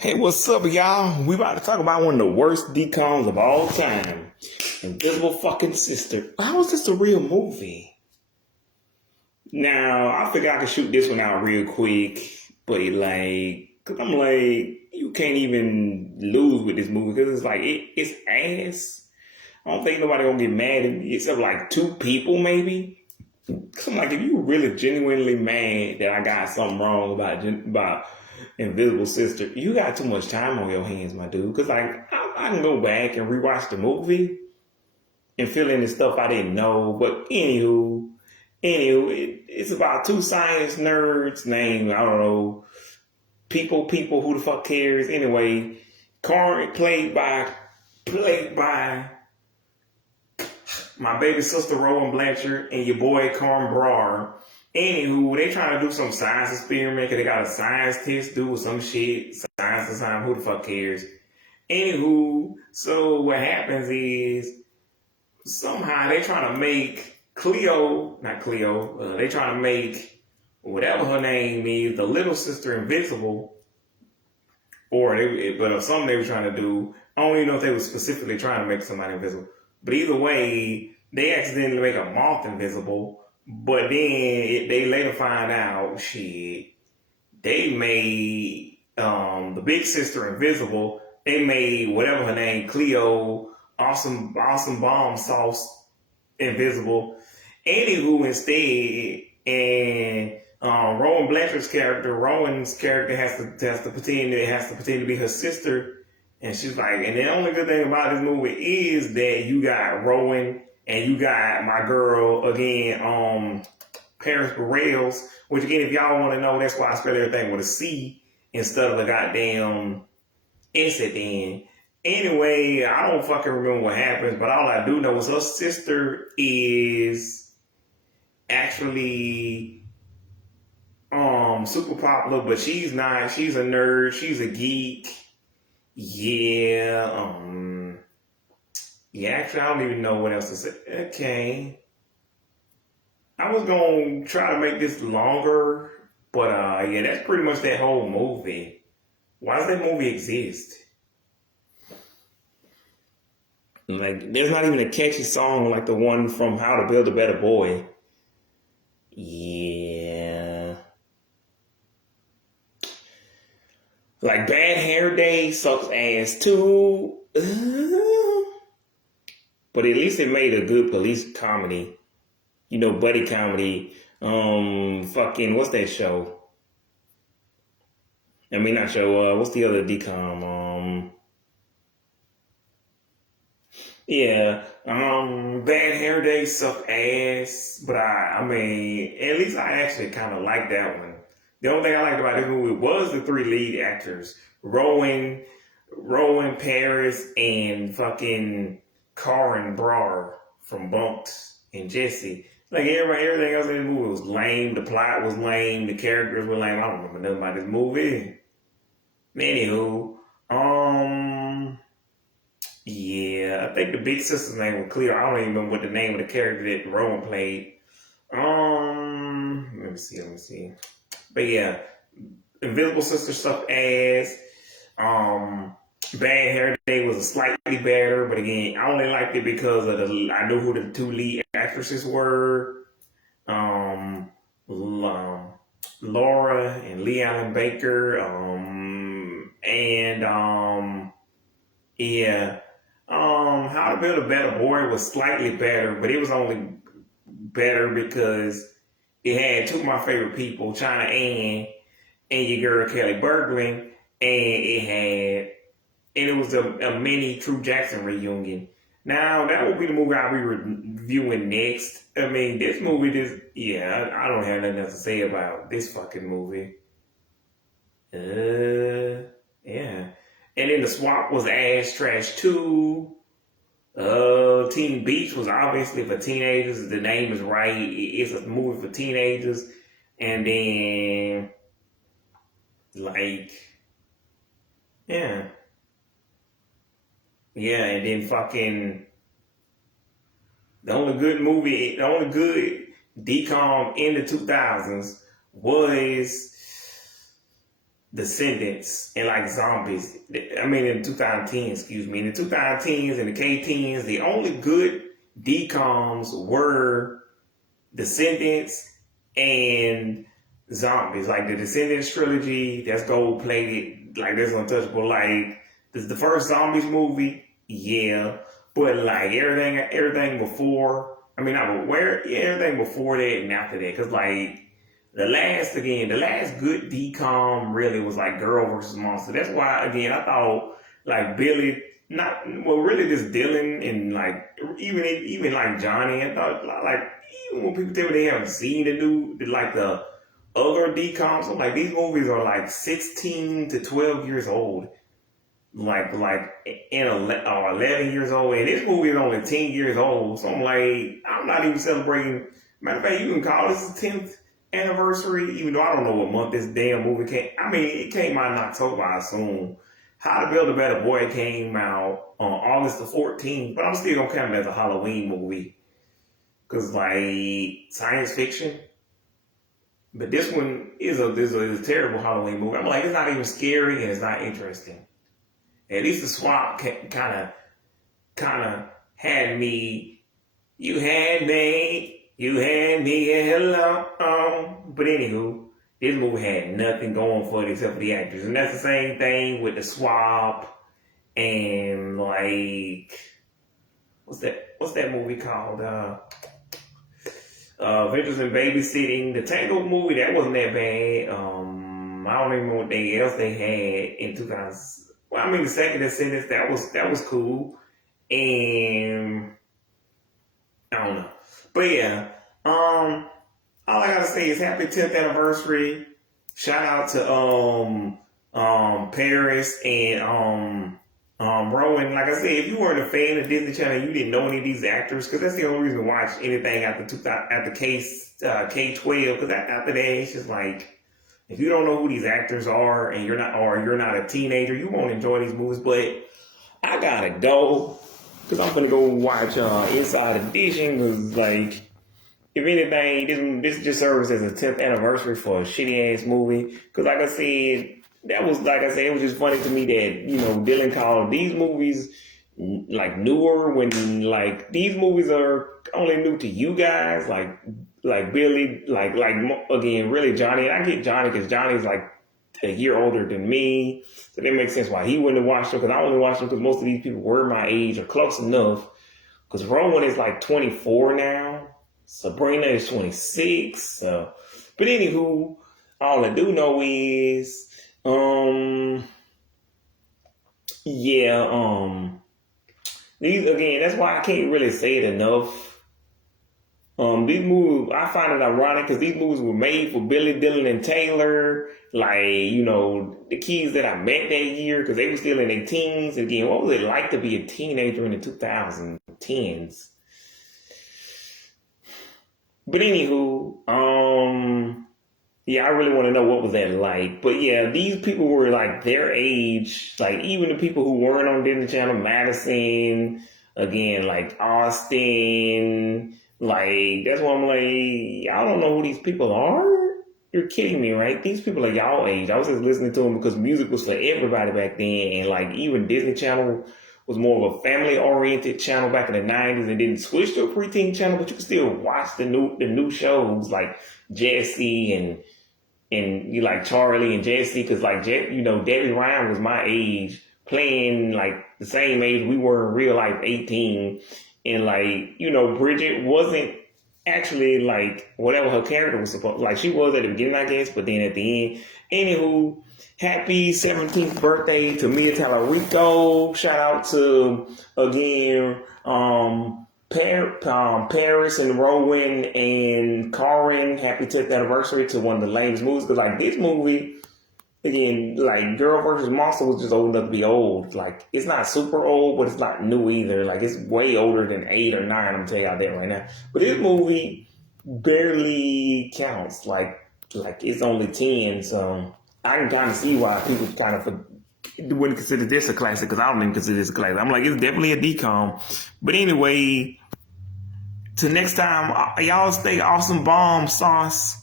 Hey, what's up, y'all? We about to talk about one of the worst decoms of all time. Invisible fucking Sister. How is this a real movie? Now, I figured I could shoot this one out real quick, but cause I'm like, you can't even lose with this movie, cause it's like, it's ass. I don't think nobody gonna get mad at me, except like two people maybe. Cause I'm like, if you really genuinely mad that I got something wrong about Invisible Sister, you got too much time on your hands, my dude. Cause like I can go back and rewatch the movie and fill in the stuff I didn't know. But it's about two science nerds named, I don't know, people, who the fuck cares? Anyway, Carmen played by my baby sister Rowan Blanchard and your boy Carm Brar. Anywho, they trying to do some science experiment because they got a science test do with some shit. Science assignment, who the fuck cares? Anywho, so what happens is somehow they trying to make they trying to make whatever her name is, the little sister invisible, but something they were trying to do. I don't even know if they were specifically trying to make somebody invisible. But either way, they accidentally make a moth invisible. But then they later find out, they made the big sister invisible. They made whatever her name, Cleo, awesome bomb sauce invisible. Anywho, instead, and Rowan's character has to pretend to be her sister. And she's like, and the only good thing about this movie is that you got Rowan and you got my girl again, Paris Bareilles, which again, if y'all want to know, that's why I spell everything with a C instead of a goddamn S at the end. Anyway, I don't fucking remember what happens, but all I do know is her sister is actually super popular, but she's not. She's a nerd. She's a geek. Yeah, actually, I don't even know what else to say. Okay. I was going to try to make this longer, but yeah, that's pretty much that whole movie. Why does that movie exist? Like, there's not even a catchy song like the one from How to Build a Better Boy. Yeah. Like, Bad Hair Day sucks ass too. But at least it made a good police comedy. You know, buddy comedy. What's that show? I mean, not show. What's the other decom? Yeah. Bad Hair Day sucked ass, but I mean, at least I actually kind of like that one. The only thing I liked about this movie was the three lead actors: Rowan, Paris, and fucking Karen Brar from Bunked and Jesse. Like everything else in the movie was lame. The plot was lame. The characters were lame. I don't remember nothing about this movie. Anywho, yeah, I think the big sister's name was Cleo. I don't even remember what the name of the character that Rowan played. Let me see. But yeah, Invisible Sister sucked ass. Bad Hair Day was a slightly better, but again, I only liked it because I knew who the two lead actresses were. Laura and Lee Allen Baker. Yeah. How to Build a Better Boy was slightly better, but it was only better because it had two of my favorite people, China Ann and your girl Kelly Bergman, and it was a mini True Jackson reunion. Now that will be the movie I'll be reviewing next. I mean, this movie, I don't have nothing else to say about this fucking movie. Yeah. And then The Swamp was ass trash too. Teen Beach was obviously for teenagers. The name is right. It's a movie for teenagers. And then, yeah. Yeah, and then fucking the only good decom in the 2000s was Descendants and like zombies. I mean, in 2010, excuse me, in the 2010s and the K10s, the only good DComs were Descendants and zombies. Like the Descendants trilogy, that's gold plated. Like that's untouchable. Like this is the first zombies movie, yeah. But like everything before, I mean, not where everything before that and after that, because like the last good decom really was like Girl versus Monster. That's why again I thought like Billy, not well, really just Dylan and like even like Johnny. I thought like even when people tell me they haven't seen the other decoms, I'm like these movies are like 16 to 12 years old, like in 11 years old, and this movie is only 10 years old. So I'm like, I'm not even celebrating. Matter of fact, you can call this the 10th anniversary, even though I don't know what month this damn movie came. I mean, it came out in October, I assume. How to Build a Better Boy came out on August the 14th, but I'm still gonna count it as a Halloween movie because like science fiction. But this one is a terrible Halloween movie. I'm like, it's not even scary and it's not interesting. At least the swap kind of had me. You had me. You had me a hello. But anywho, this movie had nothing going for it except for the actors. And that's the same thing with the swap and like what's that movie called? Adventures in Babysitting. The Tangled movie, that wasn't that bad. I don't even know what else they had in 2000. Well, I mean the second Descendants, that was cool. And I don't know. But yeah, all I gotta say is happy 10th anniversary. Shout out to Paris and Rowan. Like I said, if you weren't a fan of Disney Channel, you didn't know any of these actors, because that's the only reason to watch anything after K-12. Because after that, it's just like if you don't know who these actors are and you're not a teenager, you won't enjoy these movies. But I gotta go. Because I'm gonna go watch Inside Edition. Because like, if anything, this just serves as a 10th anniversary for a shitty ass movie. Because like I said, it was just funny to me that Dylan called these movies like newer when like these movies are only new to you guys. Like Billy, like again, really Johnny. And I get Johnny because Johnny's like a year older than me, so that makes sense why he wouldn't have watched them, because I only watched them because most of these people were my age or close enough, because Rowan is like 24 now, Sabrina is 26, so, but anywho, all I do know is, these, again, that's why I can't really say it enough. These movies, I find it ironic because these movies were made for Billy, Dylan, and Taylor. Like, the kids that I met that year, because they were still in their teens. And again, what was it like to be a teenager in the 2010s? But anywho, yeah, I really want to know what was that like. But yeah, these people were like their age. Like even the people who weren't on Disney Channel, Madison, again, like Austin. Like, that's why I'm like, I don't know who these people are. You're kidding me, right? These people are y'all age. I was just listening to them because music was for everybody back then. And like, even Disney Channel was more of a family-oriented channel back in the 90s and didn't switch to a preteen channel, but you could still watch the new shows like Jessie and you like Charlie and Jessie, because like, Debbie Ryan was my age, playing like the same age we were in real life, 18. And like, Bridget wasn't actually like whatever her character was supposed, like she was at the beginning, I guess, but then at the end. Anywho, happy 17th birthday to Mia Tallarico. Shout out to, again, Paris and Rowan and Karin. Happy 10th anniversary to one of the lamest movies. Because like this movie, again, like Girl versus Monster was just old enough to be old. Like, it's not super old, but it's not new either. Like, it's way older than 8 or 9, I'm going to tell y'all that right now. But this movie barely counts. Like it's only 10, so I can kind of see why people kind of wouldn't consider this a classic, because I don't even consider this a classic. I'm like, it's definitely a decom. But anyway, till next time, y'all stay awesome, bomb sauce.